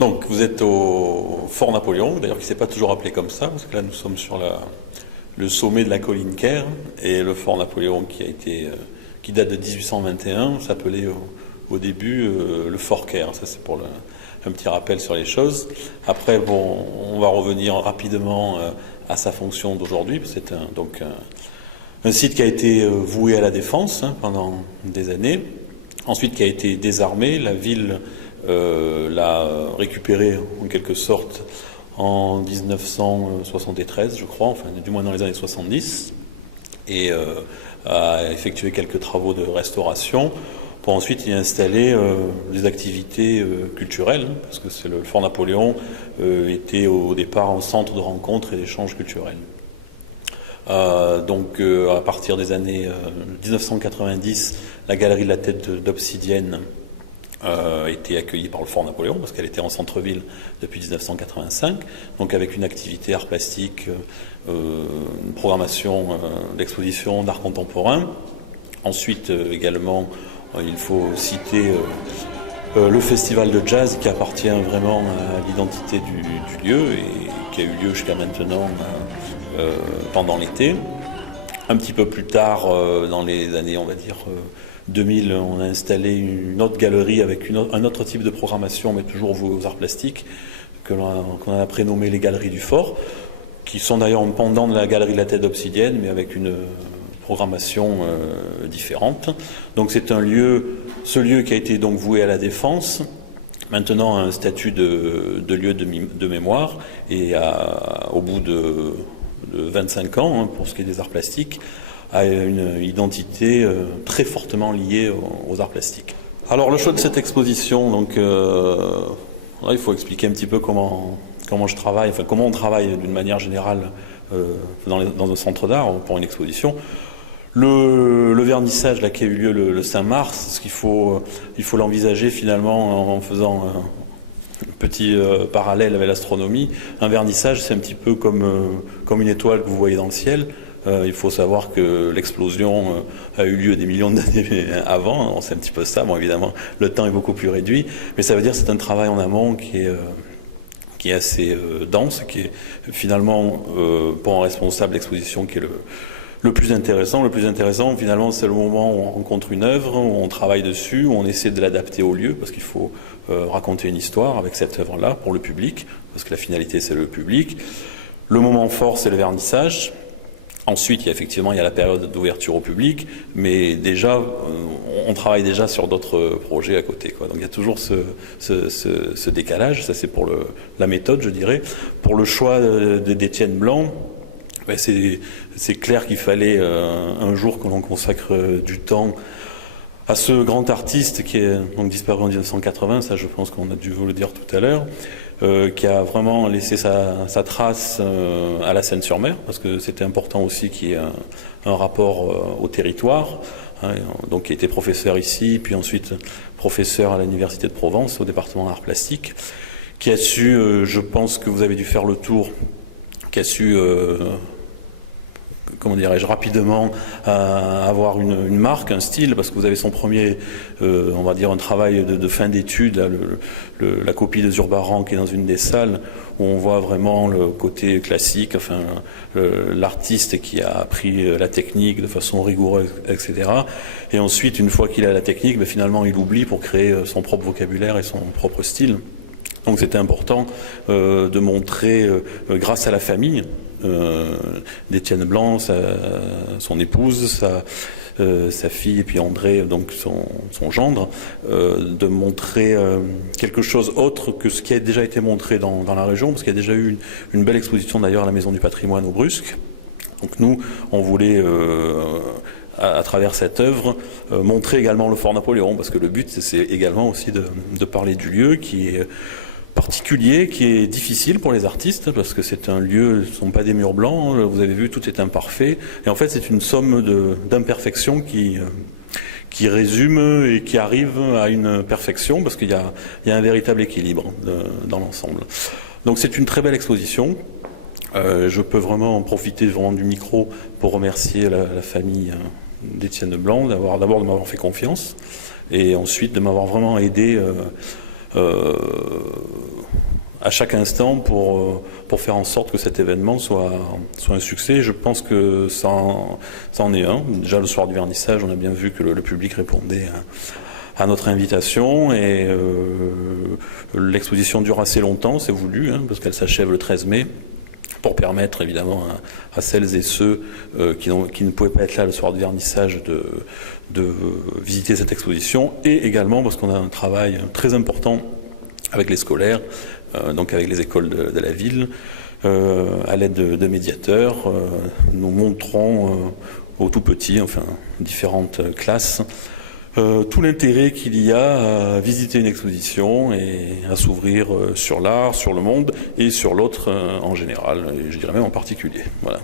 Donc vous êtes au Fort Napoléon, d'ailleurs qui ne s'est pas toujours appelé comme ça, parce que là nous sommes sur le sommet de la colline Caire, et le Fort Napoléon qui date de 1821 s'appelait au début le Fort Caire. Ça c'est pour un petit rappel sur les choses. Après bon, on va revenir rapidement à sa fonction d'aujourd'hui. C'est un site qui a été voué à la défense pendant des années, ensuite qui a été désarmé. La ville l'a récupéré en quelque sorte en 1973, je crois, enfin du moins dans les années 70, et a effectué quelques travaux de restauration pour ensuite y installer des activités culturelles, parce que le Fort Napoléon était au départ un centre de rencontres et d'échanges culturels. À partir des années 1990, la galerie de la tête d'Obsidienne été accueillie par le Fort Napoléon, parce qu'elle était en centre-ville depuis 1985, donc avec une activité art plastique, une programmation d'exposition d'art contemporain. Ensuite, également, il faut citer le festival de jazz qui appartient vraiment à l'identité du lieu et qui a eu lieu jusqu'à maintenant pendant l'été. Un petit peu plus tard, dans les années, on va dire, 2000, on a installé une autre galerie avec un autre type de programmation, mais toujours aux arts plastiques, qu'on a prénommé les Galeries du Fort, qui sont d'ailleurs un pendant de la Galerie de la Tête d'Obsidienne, mais avec une programmation différente. Donc c'est ce lieu qui a été donc voué à la défense, maintenant a un statut de lieu de mémoire, et au bout de 25 ans, pour ce qui est des arts plastiques, a une identité très fortement liée aux arts plastiques. Alors le choix de cette exposition, donc là, il faut expliquer un petit peu comment je travaille, enfin comment on travaille d'une manière générale dans un centre d'art pour une exposition. Le vernissage là, qui a eu lieu le 5 mars, il faut l'envisager finalement en faisant un petit parallèle avec l'astronomie. Un vernissage, c'est un petit peu comme une étoile que vous voyez dans le ciel. Il faut savoir que l'explosion a eu lieu des millions d'années avant. C'est un petit peu ça. Bon, évidemment, le temps est beaucoup plus réduit, mais ça veut dire que c'est un travail en amont qui est assez dense, qui est finalement pour un responsable d'exposition qui est le plus intéressant. Le plus intéressant, finalement, c'est le moment où on rencontre une œuvre, où on travaille dessus, où on essaie de l'adapter au lieu, parce qu'il faut raconter une histoire avec cette œuvre-là pour le public, parce que la finalité, c'est le public. Le moment fort, c'est le vernissage. Ensuite, il y a la période d'ouverture au public, mais déjà, on travaille déjà sur d'autres projets à côté, quoi. Donc il y a toujours ce décalage. Ça, c'est pour la méthode, je dirais. Pour le choix d'Étienne Blanc, ben c'est clair qu'il fallait un jour que l'on consacre du temps à ce grand artiste qui est donc disparu en 1980, ça je pense qu'on a dû vous le dire tout à l'heure, qui a vraiment laissé sa trace à la Seine-sur-Mer, parce que c'était important aussi qu'il y ait un rapport au territoire, hein, donc qui était professeur ici, puis ensuite professeur à l'Université de Provence, au département d'art plastique, qui a su, je pense que vous avez dû faire le tour, qui a su comment dirais-je, rapidement avoir une marque, un style, parce que vous avez son premier, on va dire, un travail de fin d'études, la copie de Zurbaran qui est dans une des salles, où on voit vraiment le côté classique, enfin, l'artiste qui a appris la technique de façon rigoureuse, etc. Et ensuite, une fois qu'il a la technique, ben, finalement, il oublie pour créer son propre vocabulaire et son propre style. Donc c'était important de montrer, grâce à la famille, d'Étienne Blanc, son épouse, sa fille et puis André, donc son gendre, de montrer quelque chose autre que ce qui a déjà été montré dans la région, parce qu'il y a déjà eu une belle exposition d'ailleurs à la Maison du Patrimoine au Brusque. Donc nous, on voulait à travers cette œuvre montrer également le Fort Napoléon, parce que le but c'est également aussi de parler du lieu qui est particulier, qui est difficile pour les artistes, parce que c'est un lieu, ce ne sont pas des murs blancs, vous avez vu, tout est imparfait, et en fait c'est une somme d'imperfections qui résume et qui arrive à une perfection, parce qu'il y a un véritable équilibre dans l'ensemble. Donc c'est une très belle exposition. Je peux vraiment en profiter vraiment du micro pour remercier la famille d'Étienne Blanc d'abord de m'avoir fait confiance, et ensuite de m'avoir vraiment aidé à chaque instant pour faire en sorte que cet événement soit un succès. Je pense que ça en est un. Déjà le soir du vernissage, on a bien vu que le public répondait à notre invitation, et l'exposition dure assez longtemps, c'est voulu, parce qu'elle s'achève le 13 mai, pour permettre évidemment à celles et ceux qui ne pouvaient pas être là le soir du vernissage de visiter cette exposition, et également parce qu'on a un travail très important avec les scolaires, donc avec les écoles de la ville, à l'aide de médiateurs. Nous montrons aux tout petits, enfin différentes classes, tout l'intérêt qu'il y a à visiter une exposition et à s'ouvrir sur l'art, sur le monde et sur l'autre en général, et je dirais même en particulier. Voilà.